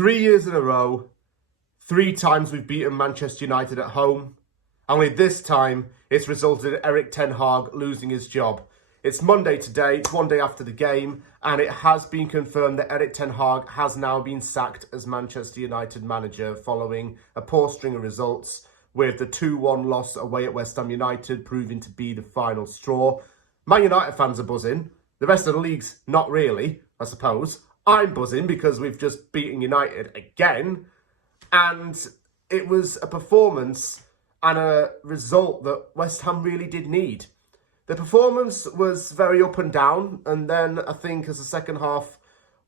3 years in a row, 3 times we've beaten Manchester United at home. Only this time, it's resulted in Erik ten Hag losing his job. It's Monday today, it's one day after the game, and it has been confirmed that Erik ten Hag has now been sacked as Manchester United manager following a poor string of results, with the 2-1 loss away at West Ham United proving to be the final straw. Man United fans are buzzing. The rest of the league's not really, I suppose. I'm buzzing because we've just beaten United again. And it was a performance and a result that West Ham really did need. The performance was very up and down. And then I think as the second half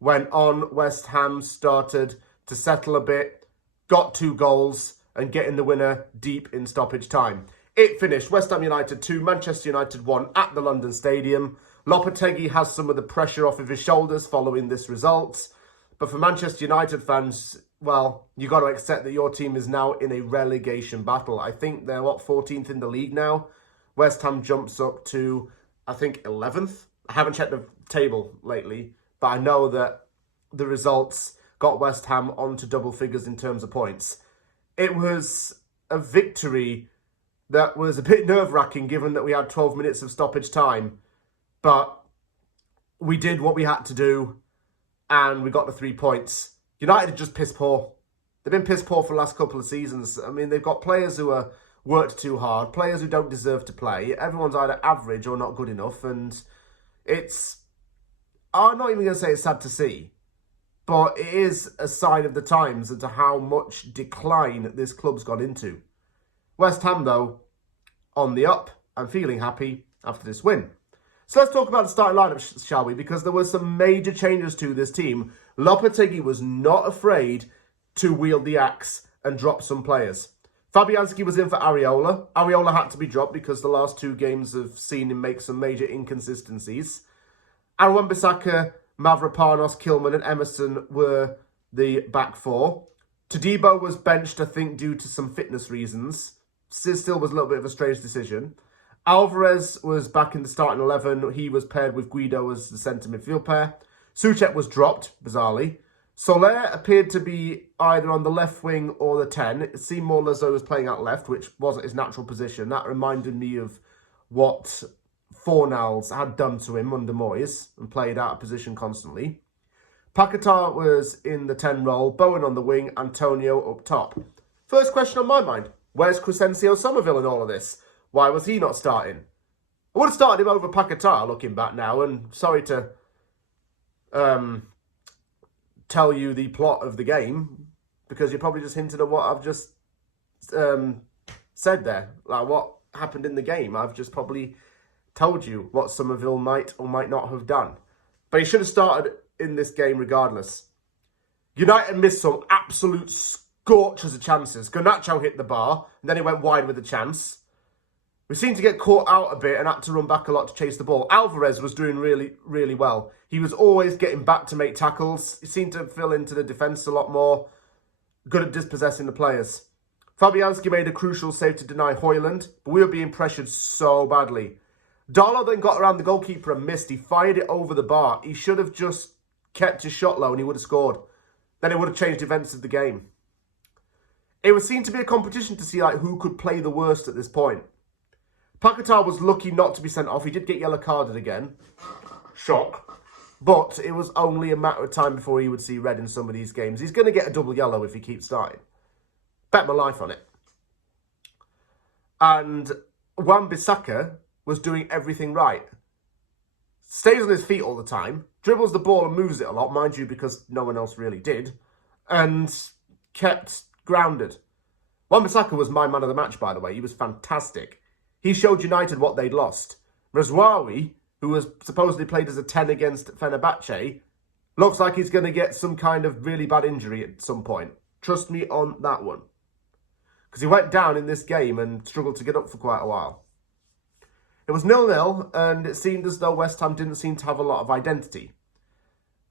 went on, West Ham started to settle a bit, got 2 goals and getting the winner deep in stoppage time. It finished West Ham United 2, Manchester United 1 at the London Stadium. Lopetegui has some of the pressure off of his shoulders following this result. But for Manchester United fans, well, you got to accept that your team is now in a relegation battle. I think they're, 14th in the league now? West Ham jumps up to, I think, 11th. I haven't checked the table lately, but I know that the results got West Ham onto double figures in terms of points. It was a victory that was a bit nerve-wracking given that we had 12 minutes of stoppage time. But we did what we had to do, and we got the 3 points. United are just piss poor. They've been piss poor for the last couple of seasons. I mean, they've got players who are worked too hard, players who don't deserve to play. Everyone's either average or not good enough, and it's... I'm not even going to say it's sad to see, but it is a sign of the times as to how much decline this club's gone into. West Ham, though, on the up and feeling happy after this win. So let's talk about the starting lineup, shall we? Because there were some major changes to this team. Lopetegui was not afraid to wield the axe and drop some players. Fabianski was in for Areola. Areola had to be dropped because the last 2 games have seen him make some major inconsistencies. Wan-Bissaka, Mavropanos, Kilman and Emerson were the back 4. Todibo was benched, I think, due to some fitness reasons. Still was a little bit of a strange decision. Alvarez was back in the starting 11. He was paired with Guido as the centre midfield pair. Souček was dropped, bizarrely. Soler appeared to be either on the left wing or the 10. It seemed more as though he was playing out left, which wasn't his natural position. That reminded me of what Fornals had done to him under Moyes and played out of position constantly. Paquetá was in the 10 role, Bowen on the wing, Antonio up top. First question on my mind, where's Crescencio Summerville in all of this? Why was he not starting? I would have started him over Paquetá looking back now, and sorry to tell you the plot of the game, because you probably just hinted at what I've just said there. Like what happened in the game. I've just probably told you what Summerville might or might not have done. But he should have started in this game regardless. United missed some absolute scorchers of chances. Garnacho hit the bar, and then he went wide with a chance. We seemed to get caught out a bit and had to run back a lot to chase the ball. Alvarez was doing really, really well. He was always getting back to make tackles. He seemed to fill into the defence a lot more. Good at dispossessing the players. Fabianski made a crucial save to deny Højlund, but we were being pressured so badly. Darlow then got around the goalkeeper and missed. He fired it over the bar. He should have just kept his shot low and he would have scored. Then it would have changed the events of the game. It would seem to be a competition to see like who could play the worst at this point. Paquetá was lucky not to be sent off. He did get yellow carded again. Shock. But it was only a matter of time before he would see red in some of these games. He's going to get a double yellow if he keeps starting. Bet my life on it. And Wan-Bissaka was doing everything right. Stays on his feet all the time. Dribbles the ball and moves it a lot, mind you, because no one else really did. And kept grounded. Wan-Bissaka was my man of the match, by the way. He was fantastic. He showed United what they'd lost. Razwawi, who was supposedly played as a 10 against Fenerbahce, looks like he's going to get some kind of really bad injury at some point. Trust me on that one. Because he went down in this game and struggled to get up for quite a while. It was 0-0, and it seemed as though West Ham didn't seem to have a lot of identity.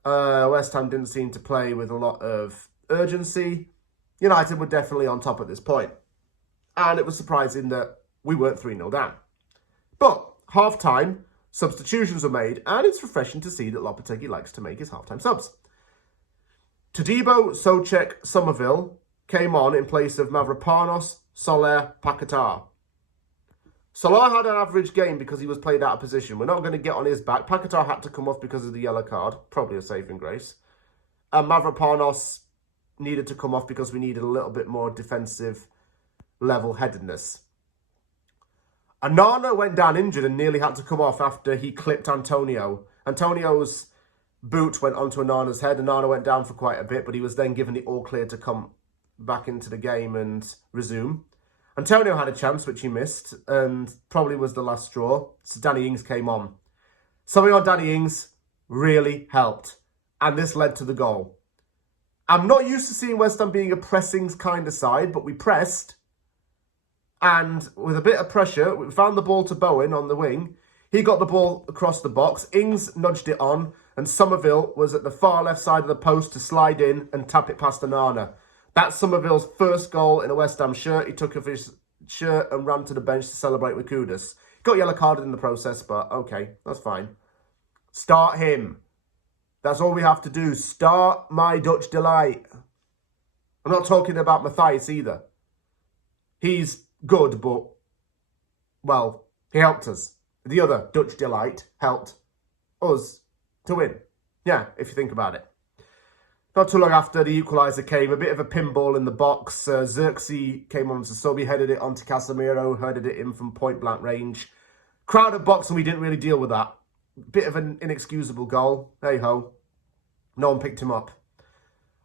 West Ham didn't seem to play with a lot of urgency. United were definitely on top at this point. And it was surprising that we weren't 3-0 down. But half-time, substitutions were made, and it's refreshing to see that Lopetegui likes to make his half-time subs. Todibo, Souček, Summerville came on in place of Mavropanos, Soler, Paquetá. Soler had an average game because he was played out of position. We're not going to get on his back. Paquetá had to come off because of the yellow card. Probably a saving grace. And Mavropanos needed to come off because we needed a little bit more defensive level-headedness. Onana went down injured and nearly had to come off after he clipped Antonio. Antonio's boot went onto Onana's head. Onana went down for quite a bit, but he was then given the all-clear to come back into the game and resume. Antonio had a chance, which he missed, and probably was the last straw. So Danny Ings came on. Something on Danny Ings really helped, and this led to the goal. I'm not used to seeing West Ham being a pressing kind of side, but we pressed, and with a bit of pressure, we found the ball to Bowen on the wing. He got the ball across the box. Ings nudged it on, and Summerville was at the far left side of the post to slide in and tap it past Onana. That's Summerville's first goal in a West Ham shirt. He took off his shirt and ran to the bench to celebrate with Kudus. Got yellow carded in the process, but okay, that's fine. Start him. That's all we have to do. Start my Dutch delight. I'm not talking about Matthias either. He's good, but, well, he helped us. The other Dutch delight helped us to win. Yeah, if you think about it. Not too long after, the equaliser came. A bit of a pinball in the box. Xerxes came on to sub. He headed it onto Casemiro. Headed it in from point-blank range. Crowded box, and we didn't really deal with that. Bit of an inexcusable goal. Hey-ho. No one picked him up.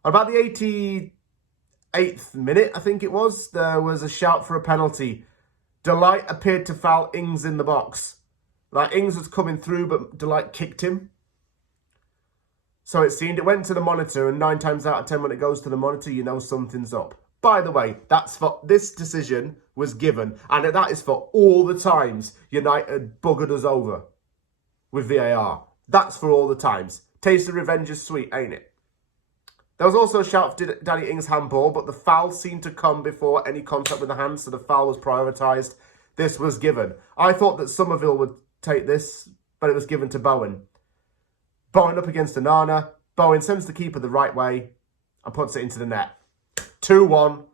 About the 88th minute, I think it was, there was a shout for a penalty. Delight appeared to foul Ings in the box. Like, Ings was coming through, but Delight kicked him. So it seemed. It went to the monitor, and 9 times out of 10 when it goes to the monitor, you know something's up. By the way, that's for this decision was given, and that is for all the times United buggered us over with VAR. That's for all the times. Taste of revenge is sweet, ain't it? There was also a shout for Danny Ings' handball, but the foul seemed to come before any contact with the hand, so the foul was prioritised. This was given. I thought that Summerville would take this, but it was given to Bowen. Bowen up against Onana. Bowen sends the keeper the right way and puts it into the net. 2-1.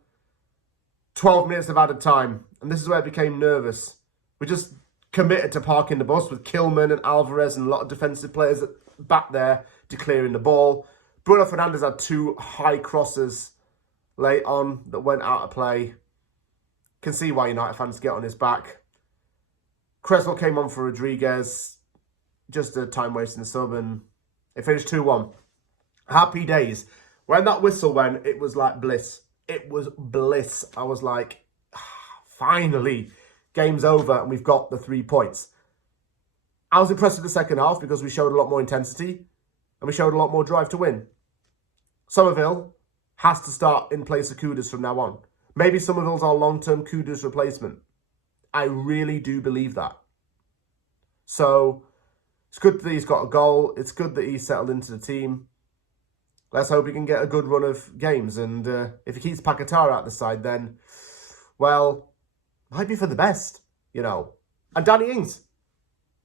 12 minutes of added time. And this is where it became nervous. We just committed to parking the bus with Kilman and Alvarez and a lot of defensive players back there declaring the ball. Bruno Fernandes had 2 high crosses late on that went out of play. Can see why United fans get on his back. Cresswell came on for Rodriguez. Just a time-wasting sub, and it finished 2-1. Happy days. When that whistle went, it was like bliss. It was bliss. I was like, finally, game's over, and we've got the 3 points. I was impressed with the second half because we showed a lot more intensity, and we showed a lot more drive to win. Summerville has to start in place of Kudus from now on. Maybe Summerville's our long-term Kudus replacement. I really do believe that. So it's good that he's got a goal. It's good that he's settled into the team. Let's hope he can get a good run of games. And if he keeps Paquetá out the side, then, well, might be for the best, you know. And Danny Ings,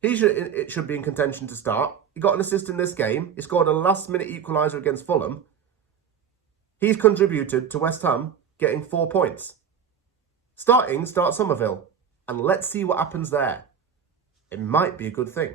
it should be in contention to start. He got an assist in this game. He scored a last-minute equaliser against Fulham. He's contributed to West Ham getting 4 points. Start Summerville. And let's see what happens there. It might be a good thing.